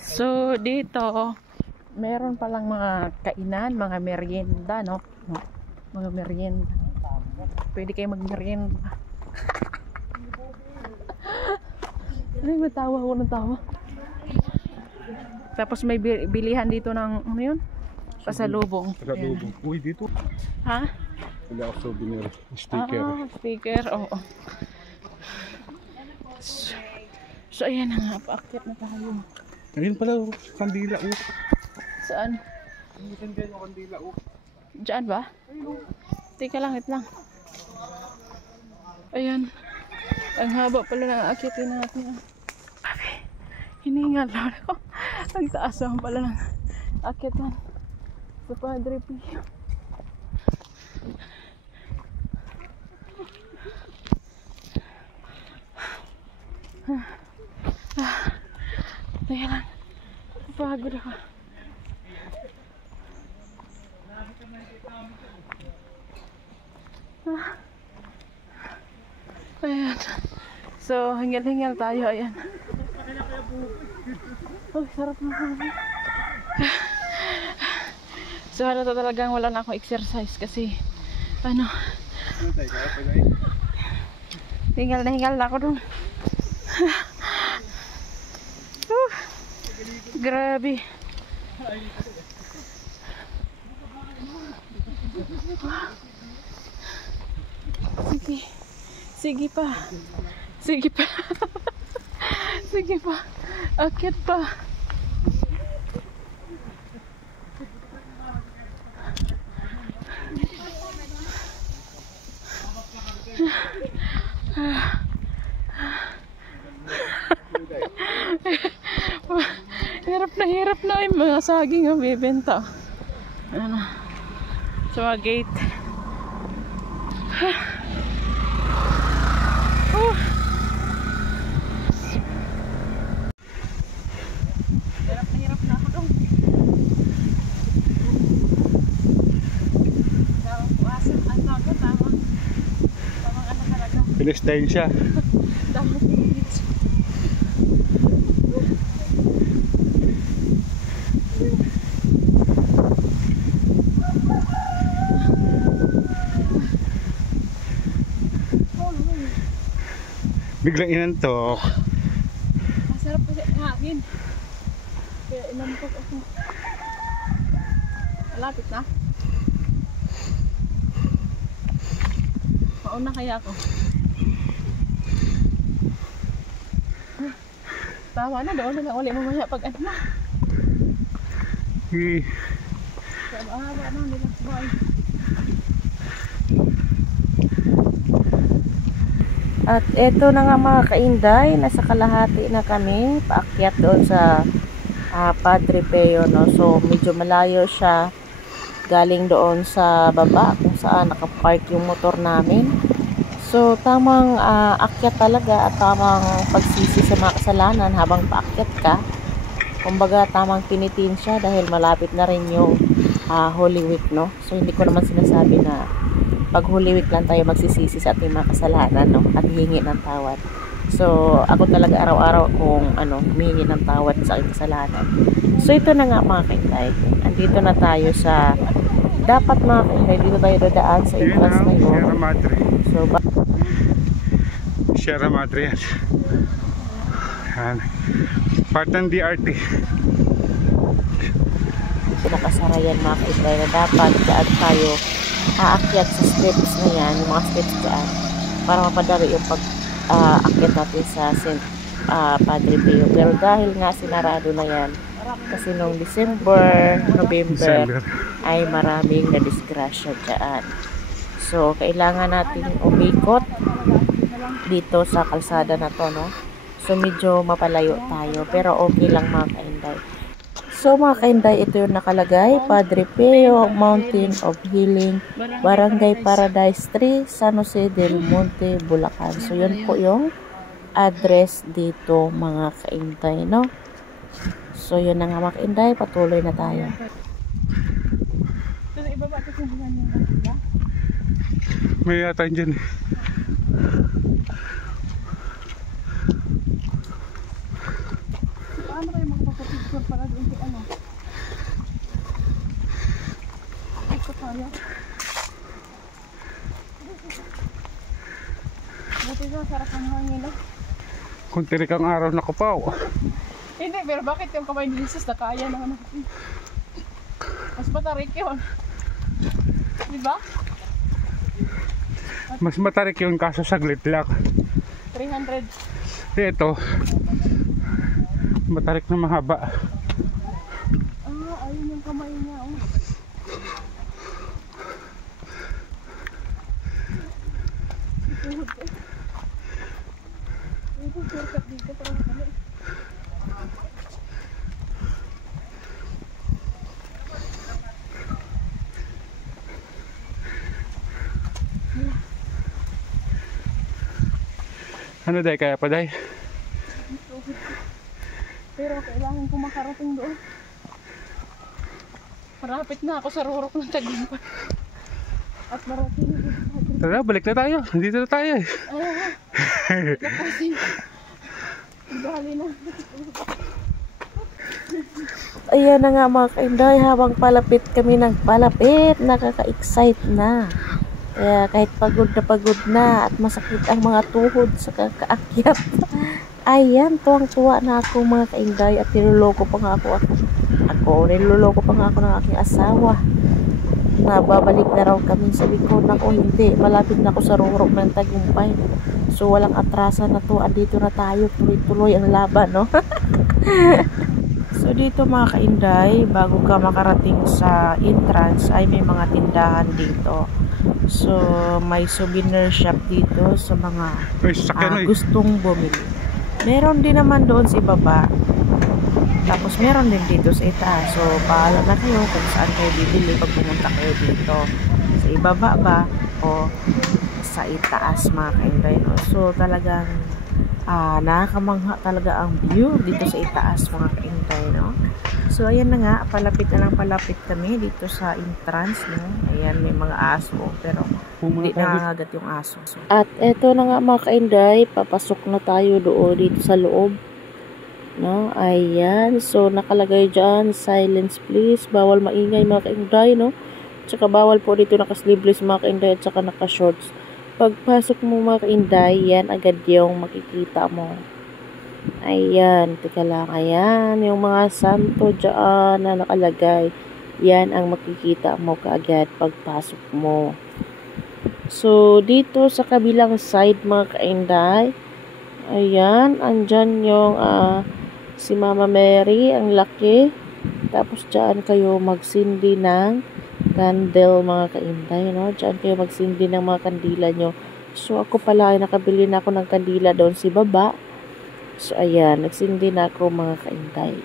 So dito meron palang mga kainan, mga merienda, no? Mga merienda. Pwede kayo mag-merienda. Ay, matawa ako ng tawa. Tapos may bilihan dito ng ano yun? Pasalubong. Pasalubong. Uy, dito. Ha? Wala ako souvenir. Sticker. Ah, sticker. Oo. So ayan na nga. Paakyat na tayo. Ayun pala, kandila. Saan? Ayun kayo kandila. Diyan ba? Teka lang, wait lang. Ayan. Ang haba pala ng akyatin natin. Grabe. Hiningal lang ako. Ang taas naman pala ng akyatan. Sa Padre Pio. Teka lang. Napagod ako. Ayan. So, hingal-hingal tayo. Ayan. Oh, sarap na kami. So, halata talagang wala na akong exercise kasi ano, hingal na ako dun. Grabe. Sige. Sige pa. Sige pa. Sige pa. Akyat pa. Hirap na yung mga saging ang bibenta. Ano? Sa mga gate. Hirap na ako dong. Ang tagot, tamang ano talaga. Palestine siya. Tamang minutes. Biglang inantok. Masarap kasi ang hangin. Kaya inantok ako. Malapit na. Mauna kaya ako. Tama na, doon na lang ulit mamaya pag ano na. Kaya mahaba na, relax boy. At eto na nga mga kainday, nasa kalahati na kami, paakyat doon sa Padre Pio, no? So medyo malayo siya, galing doon sa baba kung saan nakapark yung motor namin. So tamang akyat talaga at tamang pagsisi sa mga kasalanan habang paakyat ka. Kumbaga tamang pinitin siya dahil malapit na rin yung Holy Week, no? So hindi ko naman sinasabi na pag Holy Week lang tayo magsisisi sa ating mga kasalanan, no? At hihingi ng tawad. So ako talaga araw-araw kung humingi ng tawad sa aking kasalanan. So ito na nga mga kainday, andito na tayo sa dapat mga kainday, dito tayo dadaan sa entrance na yun. Sierra Madre. So Sierra Madre yan. Part ng DRT. Nakasara yan mga kainday na dapat daan tayo aakyat sa steps na yan, yung mga steps dyan para mapadali yung pag-aakyat natin sa St. Padre Pio. Pero dahil nga sinarado na yan kasi noong November ay maraming nadisgrasya dyan. So kailangan natin umikot dito sa kalsada na to, no? So medyo mapalayo tayo pero okay lang mga kainday. So mga kainday, ito yung nakalagay, Padre Pio, Mountain of Healing, Barangay Paradise 3, San Jose del Monte, Bulacan. So yun po yung address dito mga kainday, no? So yun na nga mga kainday, patuloy na tayo. May yata dyan. Paano kayo makapapatid? picture para doon si ano. Ito tayo. Buti na, sarap ang hangin, no? Kung tirik ang araw na kapaw. Hindi, pero bakit yung kamay ni Jesus na kaya naman natin? Mas matarik yun. Diba? Mas matarik yung kaso saglit lang. 300. Ito, matarik na mahaba. Ayun yung kamay niya, oh. Ito, shortcut dito para kami. Ano day, kaya pa day? Pero kailangan ko makarating doon. Marapit na ako sa rurok ng Tagumpay. At marating na dito. Tara, balik na tayo. Dito na tayo eh. Kapasing. Dali na. Ayan na nga mga kainday, habang palapit kami ng palapit, nakaka-excite na. Kaya kahit pagod na at masakit ang mga tuhod sa kakaakyat. Ayan, tuwang-tuwa na ako mga kainday at niloloko pa nga ako niloloko pa nga ako ng aking asawa. Na babalik na raw kami. Sabi ko, nako hindi, malapit na ako sa rurok ng Tagumpay. So walang atrasan na to, andito na tayo, tuloy-tuloy ang laban, no? So dito mga kainday, bago ka makarating sa entrance ay may mga tindahan dito. So may souvenir shop dito sa mga gustong bumili. Meron din naman doon sa ibaba. Tapos meron din dito sa itaas. So bahala na kayo kung saan kayo bibili pag pumunta kayo dito. Sa ibaba ba o sa itaas mga kainday, no? So talagang nakakamangha talaga ang view dito sa itaas mga kainday, no? So ayan na nga, palapit na lang palapit kami dito sa entrance, no? Ayan, may mga aso pero hindi nangangagat yung aso. So, at eto na nga mga kainday, papasok na tayo doon dito sa loob, no? Ayan, so nakalagay dyan, silence please, bawal maingay mga kainday, no? Tsaka bawal po dito naka-sleeveless mga kainday at tsaka naka-shorts. Pagpasok mo mga kainday, yan agad yung makikita mo. Ayan, teka lang, ayan, yung mga santo dyan na nakalagay, yan ang makikita mo kaagad pagpasok mo. So, dito sa kabilang side mga kainday, ayan, andyan yung si Mama Mary, ang laki. Tapos dyan kayo magsindi ng candle mga kainday, no? Diyan kayo magsindi ng mga kandila nyo. So ako pala ay nakabili na ako ng kandila doon si baba. So ayan, nagsindi na ako mga kainday.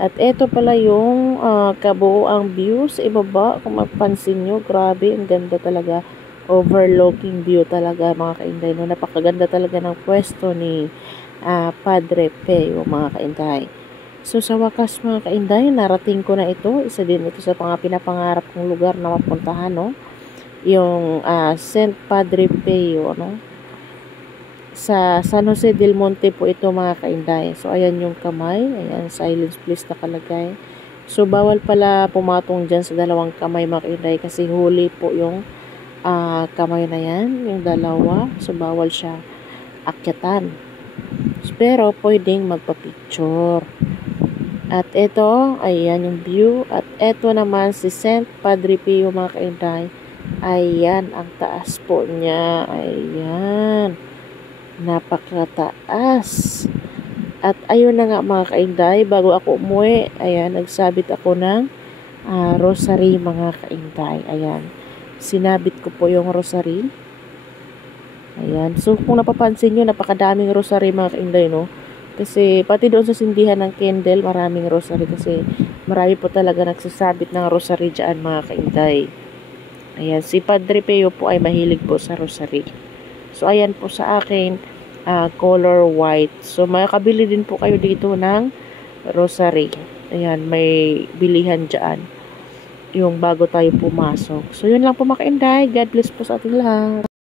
At eto pala yung kabuoang view sa ibaba. Kung mapansin nyo, grabe, ang ganda talaga. Overlooking view talaga mga kainday, no? Napakaganda talaga ng pwesto ni Padre Pio mga kainday. So sa wakas mga kainday, narating ko na ito. Isa din ito sa mga pinapangarap kong lugar na mapuntahan, no? Yung St. Padre Pio, no? Sa San Jose del Monte po ito mga kainday. So ayan yung kamay. Ayan, silence please nakalagay. So bawal pala pumatong dyan sa dalawang kamay mga kainday kasi huli po yung kamay na yan, yung dalawa. So bawal siya akyatan. Pero pwedeng magpa-picture. At ito, ayan yung view. At ito naman si St. Padre Pio mga kainday. Ayan, ang taas po niya. Ayan. Napakataas. At ayun na nga mga kainday, bago ako umuwi, ayan, nagsabit ako ng rosary mga kainday. Ayan. Sinabit ko po yung rosary. Ayan. So, kung napapansin nyo, napakadaming rosary mga kainday, no? Kasi pati doon sa sindihan ng candle, maraming rosary kasi marami po talaga nagsasabit ng rosary dyan mga kainday. Ayan, si Padre Pio po ay mahilig po sa rosary. So ayan po sa akin, color white. So makakabili din po kayo dito ng rosary. Ayan, may bilihan dyan yung bago tayo pumasok. So yun lang po mga kainday. God bless po sa ating lahat.